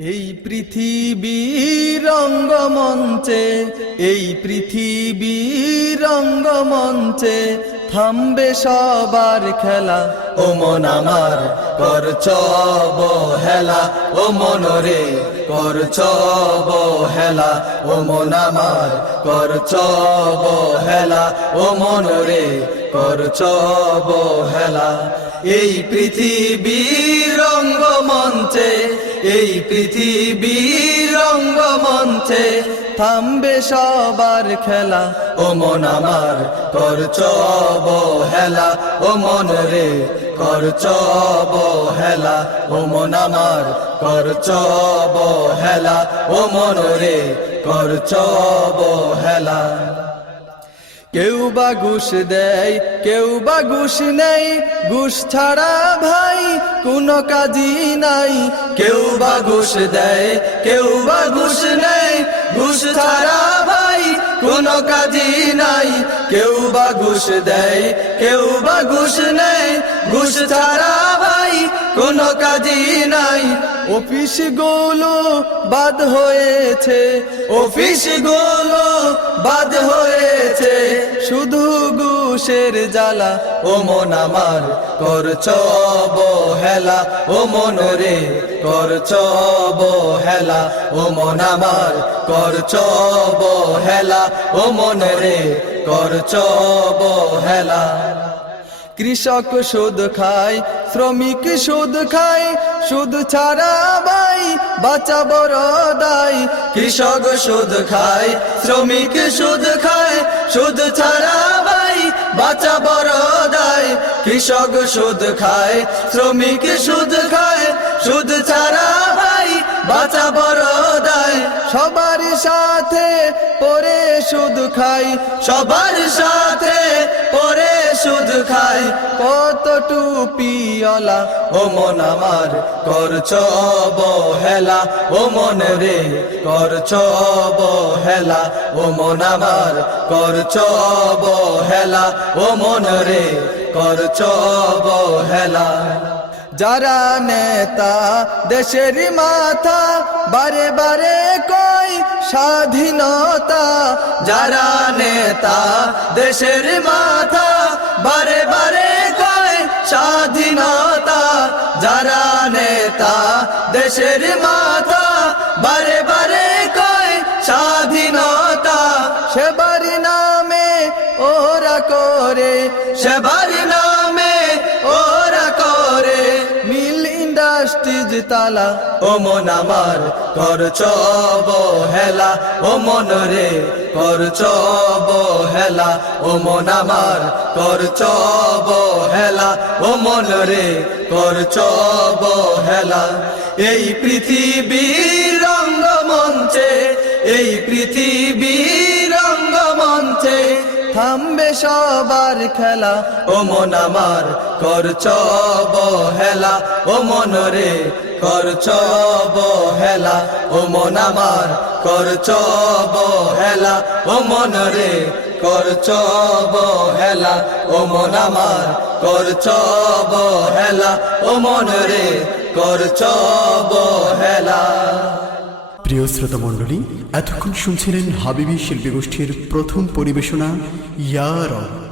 এই পৃথিবীর রঙ্গমঞ্চে, এই পৃথিবীর রঙ্গমঞ্চে থামবে সবার খেলা। ও মন আমার করছ অবহেলা, ও মনরে করছ অবহেলা, ও মন আমার করছ অবহেলা, ও মনরে করছ অবহেলা। এই পৃথিবীর রঙ্গমঞ্চে, এই পৃথিবীর রঙ্গমঞ্চে থামবে সবার খেলা। ও মন আমার করছ অবহেলা, ও মন রে করছ অবহেলা, ও মন আমার করছ অবহেলা, ও মন রে করছ অবহেলা। কেউ বা ঘুষ দেয়, কেউ বা ঘুষ নেই, ঘুষ ছাড়া ভাই কোনো কাজই নাই। কেউ বা ঘুষ দেয়, কেউ বা ঘুষ নেই, ঘুষ ছাড়া ভাই কোনো কাজই নাই। কেউ বা ঘুষ দেয়, কেউ বা ঘুষ নেই, ঘুষ ছাড়া ভাই কোনো কাজই নাই। অফিসগুলো বাদ হয়েছে, অফিসগুলো বাদ হয়েছে শুধু ঘুষের জ্বালা। ও মন আমার করছ অবহেলা, ও মন রে করছ অবহেলা, ও মন আমার করছ অবহেলা, ও মন রে করছ অবহেলা। কৃষক সুদ খায়, শ্রমিক সুদ খায়, সুদ ছাড়া ভাই বাঁচা বড় দায়। কৃষক সুদ খায়, শ্রমিক সুদ খায়, সুদ ছাড়া ভাই বাঁচা বড় দায়। কৃষক সুদ খায়, শ্রমিক সুদ খায়, সুদ ছাড়া ভাই বাঁচা বড় দায়। সবার সাথে পরে সুদ খায়, সবার সাথে পরে সুদ খায় কত টুপিওয়ালা। ও মন আমার করছ অবহেলা, ও মন রে করছ অবহেলা, ও মন আমার করছ অবহেলা, ও মন রে করছ অবহেলা। যারা নেতা দেশের মাথা বারে বারে কয় স্বাধীনতা, যারা নেতা দেশের মাথা বারে বারে কয় স্বাধীনতা, যারা নেতা দেশের মাথা বারে বারে কয় স্বাধীনতা। সেবার নামে ওরা করে, সেবার নামে ওরা করে মিল ইন্ডাস্ট্রিজ তালা। ও মন আমার করছ অবহেলা, ও মন রে করছ অবহেলা, ও মন আমার করছ অবহেলা, ও মন রে করছ অবহেলা। এই পৃথিবীর রঙ্গমঞ্চে, এই পৃথিবীর রঙ্গমঞ্চে থামবে সবার খেলা। ও মন আমার করছ অবহেলা, ও মন রে করছ অবহেলা, ও মন আমার করছ অবহেলা, ও মন রে করছ অবহেলা, ও মন আমার করছ অবহেলা, ও মন রে করছ অবহেলা। প্রিয় শ্রোতা মণ্ডলী, এতক্ষণ শুনছিলেন হাবিবি শিল্পী গোষ্ঠীর প্রথম পরিবেশনা ইয়া রব।